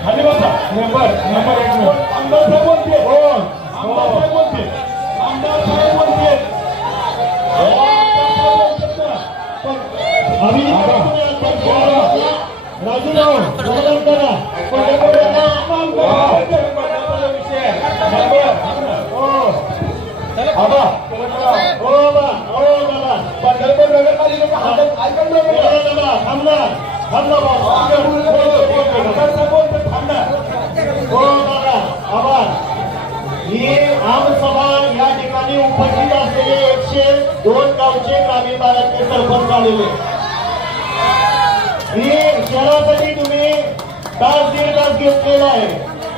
खाली बसा member member एक आमदार साहेब म्हणते हो आमदार साहेब म्हणते आमदार साहेब म्हणते राजू राव मतदान करा पंढरपूर नगरपालिकेचा हातात ऐकून थांबणार थांबला थांबला हो बाबा आबा ही आमसभा या ठिकाणी उपस्थित असलेले एकशे दोन गावचे ग्रामीण भागातले सरपंच आलेले ही शहरासाठी तुम्ही तास दीड तास घेतलेला आहे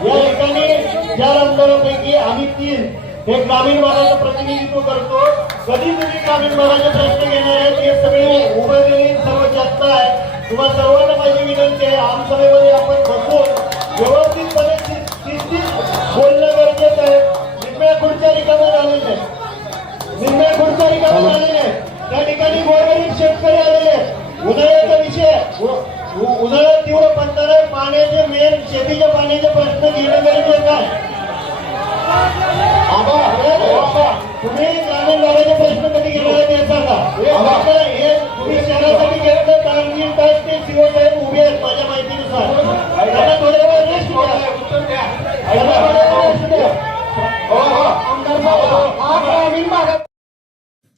या ठिकाणी चार आमदारांपैकी आम्ही तीन हे ग्रामीण भागाचं प्रतिनिधित्व करतो. कधी तुम्ही ग्रामीण भागाचे प्रश्न घेणार माझी विनंती आहे आमसभेमध्ये आपण बसून व्यवस्थितपणे बोलणं गरजेचं आहे. निम्म्या खुर्च्या रिकाम्या झालेल्या आहेत निम्म्या खुर्च्या रिकाम्या झालेल्या आहेत त्या ठिकाणी गोरगरीब शेतकरी आलेले आहेत. उन्हाळ्याचा विषय उन्हाळ्यात तीव्र पडणारे पाण्याचे मेन शेतीच्या पाण्याचे प्रश्न घेणं गरजेचं आहे. तुम्ही ग्रामीण भागाचे प्रश्न कधी घेणार आहे ते सांगा. हे तुम्ही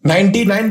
नाईन्टी नाईन